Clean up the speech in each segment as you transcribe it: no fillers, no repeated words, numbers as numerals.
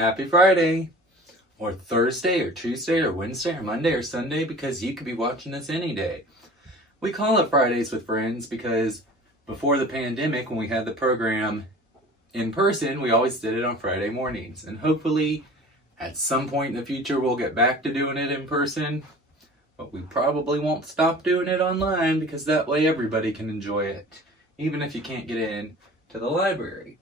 Happy Friday, or Thursday, or Tuesday, or Wednesday, or Monday, or Sunday, because you could be watching this any day. We call it Fridays with Friends because before the pandemic, when we had the program in person, we always did it on Friday mornings. And hopefully, at some point in the future, we'll get back to doing it in person. But we probably won't stop doing it online because that way everybody can enjoy it, even if you can't get in to the library.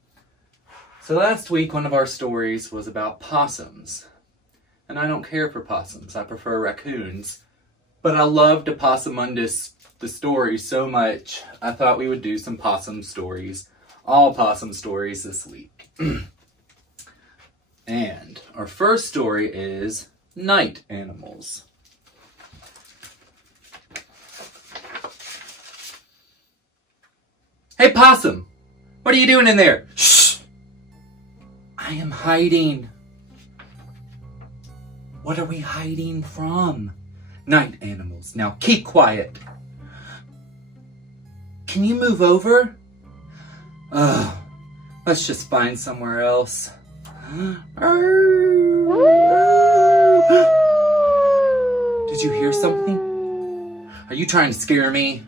So last week, one of our stories was about possums. And I don't care for possums. I prefer raccoons. But I loved Possumundus, the story, so much, I thought we would do some possum stories. All possum stories this week. And our first story is night animals. Hey, Possum! What are you doing in there? Shh! I am hiding. What are we hiding from? Night animals. Now keep quiet. Can you move over? Let's just find somewhere else. Did you hear something? Are you trying to scare me?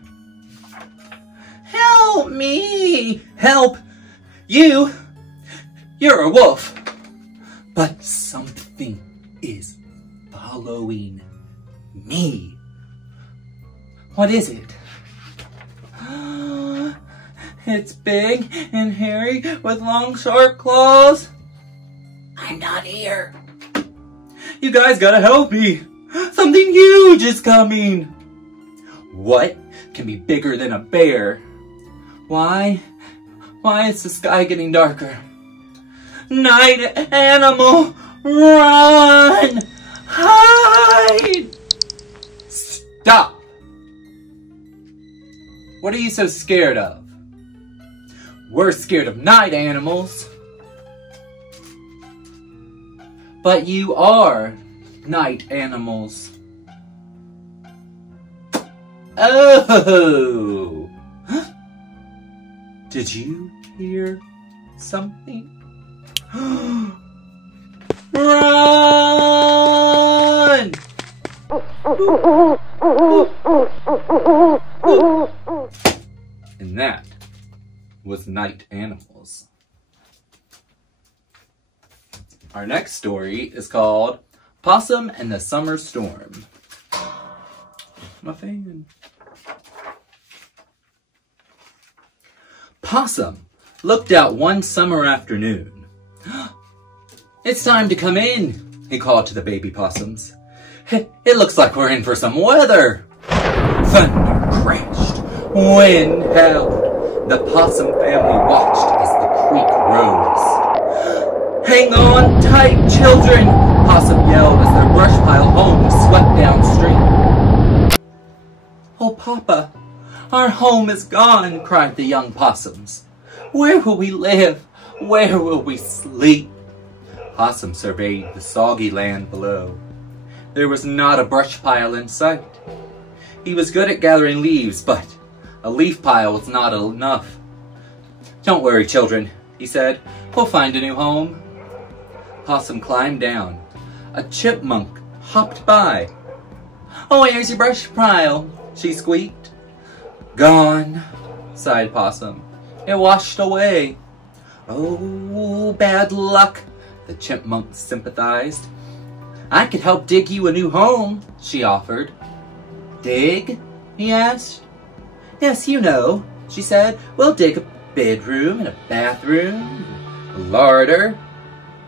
Help me! Help! You're a wolf. But something is following me. What is it? It's big and hairy with long sharp claws. I'm not here. You guys gotta help me. Something huge is coming. What can be bigger than a bear? Why is the sky getting darker? Night animal, run! Hide! Stop! What are you so scared of? We're scared of night animals. But you are night animals. Oh! Did you hear something? Run! And that was night animals. Our next story is called Possum and the Summer Storm. My fan. Possum looked out one summer afternoon. It's time to come in, he called to the baby possums. It looks like we're in for some weather. Thunder crashed. Wind howled. The possum family watched as the creek rose. Hang on tight, children, Possum yelled as their brush pile home swept downstream. Oh, Papa, our home is gone, cried the young possums. Where will we live? Where will we sleep? Possum surveyed the soggy land below. There was not a brush pile in sight. He was good at gathering leaves, but a leaf pile was not enough. Don't worry, children, he said. We'll find a new home. Possum climbed down. A chipmunk hopped by. Oh, here's your brush pile, she squeaked. Gone, sighed Possum. It washed away. Oh, bad luck, the chipmunk sympathized. I could help dig you a new home, she offered. Dig? He asked. Yes, you know, she said. We'll dig a bedroom and a bathroom, a larder.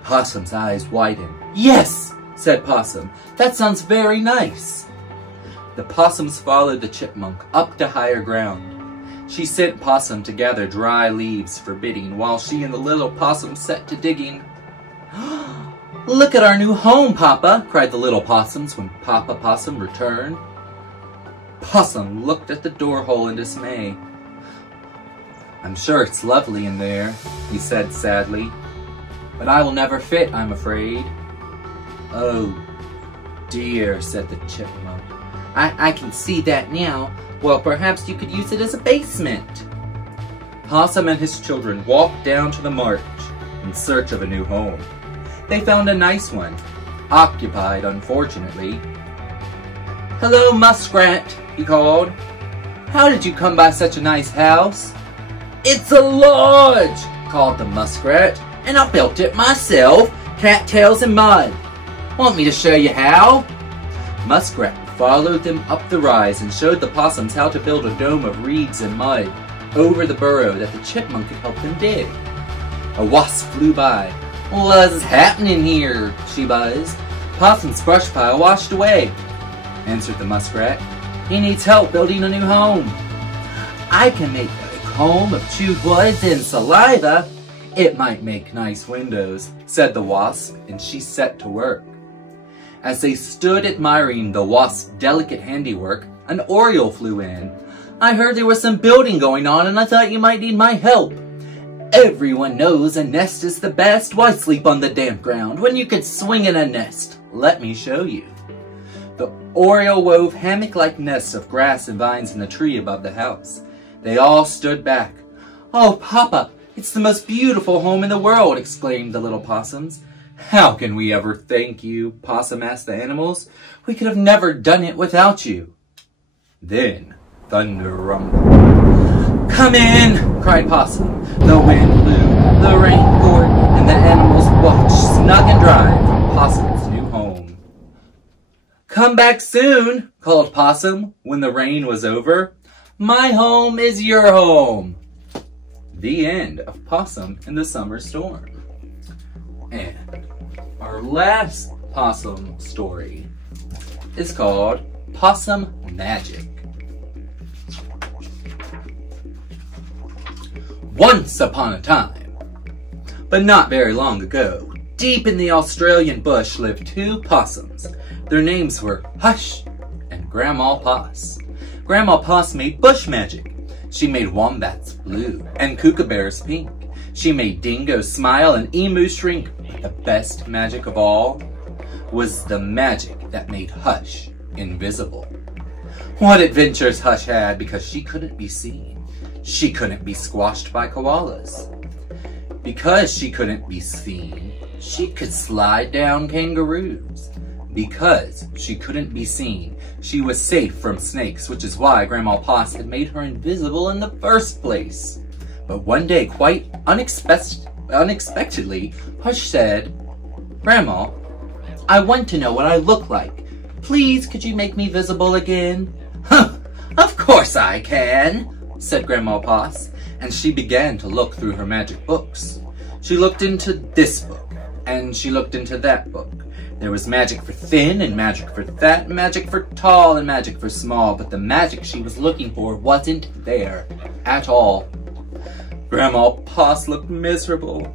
Possum's eyes widened. Yes, said Possum. That sounds very nice. The possums followed the chipmunk up to higher ground. She sent Possum to gather dry leaves for bedding while she and the little possum set to digging. Look at our new home, Papa, cried the little possums when Papa Possum returned. Possum looked at the door hole in dismay. I'm sure it's lovely in there, he said sadly. But I will never fit, I'm afraid. Oh, dear, said the chipmunk. I can see that now. Well, perhaps you could use it as a basement. Possum and his children walked down to the marsh in search of a new home. they found a nice one, occupied unfortunately. "Hello, Muskrat," he called. "How did you come by such a nice house?" "It's a lodge," called the muskrat, "and I built it myself, cattails and mud. Want me to show you how?" Muskrat followed them up the rise and showed the possums how to build a dome of reeds and mud over the burrow that the chipmunk could help them dig. A wasp flew by. "What's happening here?" she buzzed. "Possum's brush pile washed away," answered the muskrat. "He needs help building a new home." "I can make a home of chewed woods and saliva. It might make nice windows," said the wasp, and she set to work. As they stood admiring the wasp's delicate handiwork, an oriole flew in. "I heard there was some building going on and I thought you might need my help. Everyone knows a nest is the best. Why sleep on the damp ground when you could swing in a nest? Let me show you." The oriole wove hammock-like nests of grass and vines in the tree above the house. They all stood back. "Oh, Papa, it's the most beautiful home in the world," exclaimed the little possums. "How can we ever thank you?" Possum asked the animals. "We could have never done it without you." Then thunder rumbled. "Come in!" cried Possum. The wind blew, the rain poured, and the animals watched snug and dry from Possum's new home. "Come back soon," called Possum when the rain was over. "My home is your home." The end of Possum and the Summer Storm. And our last possum story is called Possum Magic. Once upon a time, but not very long ago, deep in the Australian bush lived two possums. Their names were Hush and Grandma Poss. Grandma Poss made bush magic. She made wombats blue and kookaburras pink. She made dingoes smile and emus shrink. But the best magic of all was the magic that made Hush invisible. What adventures Hush had, because she couldn't be seen. She couldn't be squashed by koalas. Because she couldn't be seen, she could slide down kangaroos. Because she couldn't be seen, she was safe from snakes, which is why Grandma Poss had made her invisible in the first place. But one day, quite unexpectedly, Hush said, "Grandma, I want to know what I look like. Please, could you make me visible again?" "Huh, of course I can," said Grandma Poss, and she began to look through her magic books. She looked into this book, and she looked into that book. There was magic for thin, and magic for fat, magic for tall, and magic for small, but the magic she was looking for wasn't there at all. Grandma Poss looked miserable.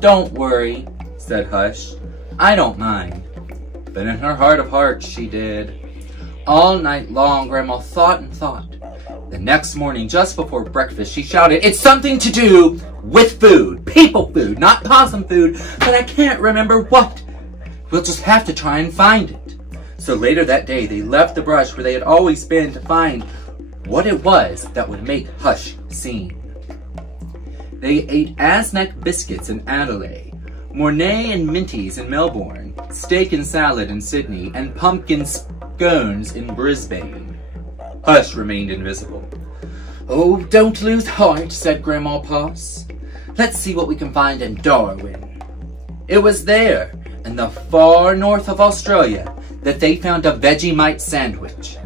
"Don't worry," said Hush. "I don't mind." But in her heart of hearts, she did. All night long, Grandma thought and thought. The next morning, just before breakfast, she shouted, "It's something to do with food. People food, not possum food, but I can't remember what. We'll just have to try and find it." So later that day, they left the brush where they had always been to find what it was that would make Hush seen. They ate Asnac biscuits in Adelaide, Mornay and Minties in Melbourne, steak and salad in Sydney, and pumpkin scones in Brisbane. Hush remained invisible. "Oh, don't lose heart," said Grandma Poss. "Let's see what we can find in Darwin." It was there, in the far north of Australia, that they found a Vegemite sandwich.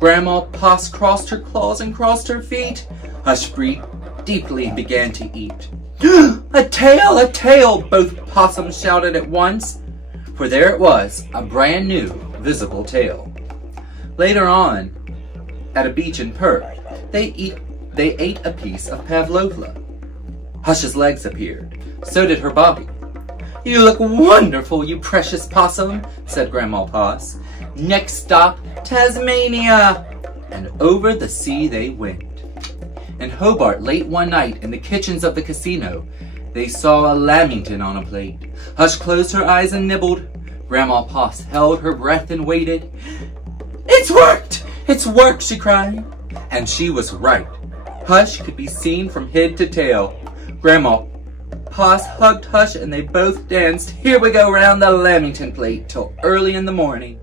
Grandma Poss crossed her claws and crossed her feet. Hush breathed deeply and began to eat. "A tail! A tail!" both possums shouted at once, for there it was, a brand new, visible tail. Later on, at a beach in Perth, they ate a piece of pavlova. Hush's legs appeared. So did her body. "You look wonderful, you precious possum," said Grandma Poss. "Next stop, Tasmania." And over the sea they went. In Hobart, late one night, in the kitchens of the casino, they saw a lamington on a plate. Hush closed her eyes and nibbled. Grandma Poss held her breath and waited. "It's worked! It's worked!" she cried. And she was right. Hush could be seen from head to tail. Grandma Poss hugged Hush and they both danced "Here We Go Round the Lamington Plate" till early in the morning.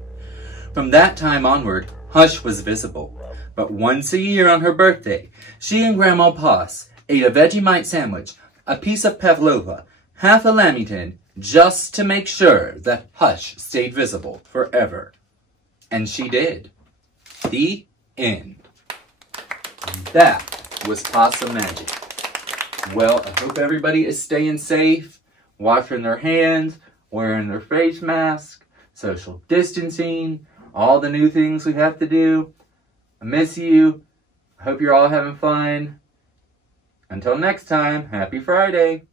From that time onward, Hush was visible. But once a year on her birthday, she and Grandma Poss ate a Vegemite sandwich, a piece of pavlova, half a lamington, just to make sure that Hush stayed visible forever. And she did. The end. That was Possum Magic. Well, I hope everybody is staying safe, washing their hands, wearing their face mask, social distancing, all the new things we have to do. I miss you. I hope you're all having fun. Until next time, happy Friday.